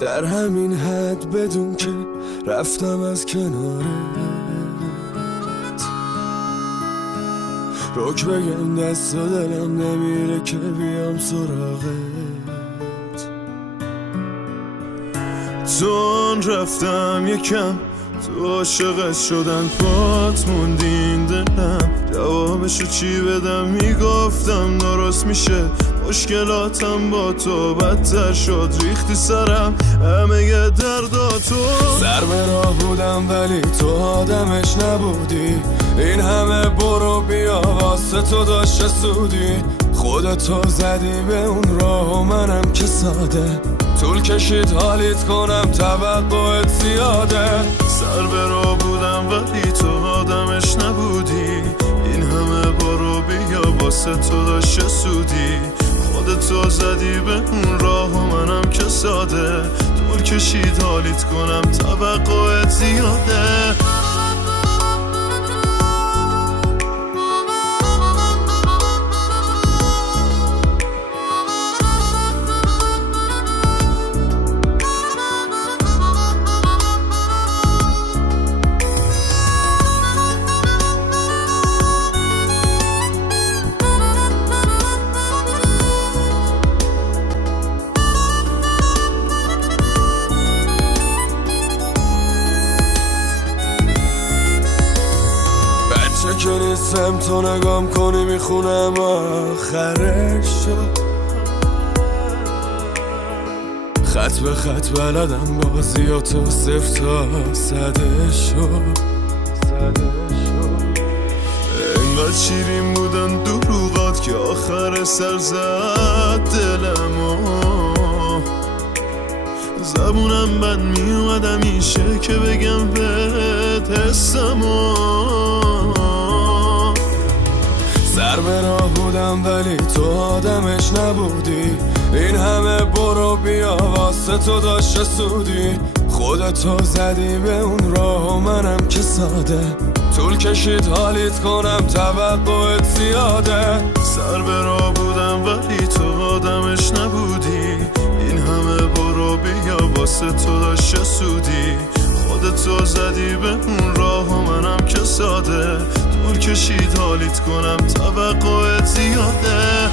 در همین حد بدون که رفتم از کنارت. روک بگم دست و دلم نمیره که بیام سراغت. چون رفتم یکم تو عاشقت شدن پات موندین دلم. جوابشو چی بدم میگفتم درست میشه مشکلاتم با تو بدتر شد ریختی سرم همه درداتو. سر به راه بودم ولی تو آدمش نبودی. این همه برو بیا واسه تو داشت سودی. خودتو زدی به اون راه و منم که ساده طول کشید حالیت کنم توقعت زیاده. سر به راه بودم ولی تو آدمش نبودی. این همه برو بیا واسه تو داشت سودی. خودتو زدی به اون راه و منم که ساده طول کشید حالیت کنم توقعت زیاده. که نیستم تو نگام کنی میخونم آخرش شد. خط به خط بلدم بازی و تو 0 تا 100 شد. انقدر شیرین بودن دروغات که آخر سر زد دلمو. زبونم بند میومد همیشه که بگم بهت حسمو. سر به راه بودم ولی تو آدمش نبودی. این همه برو بیا واسه تو داشت سودی. خودتو زدی به اون راه و منم که ساده طول کشید حالیت کنم توقعت زیاده. سر به راه بودم ولی تو آدمش نبودی. این همه برو بیا واسه تو داشت سودی. خودتو زدی به اون راه و منم که ساده طول کشید حالیت کنم توقعت زیاده.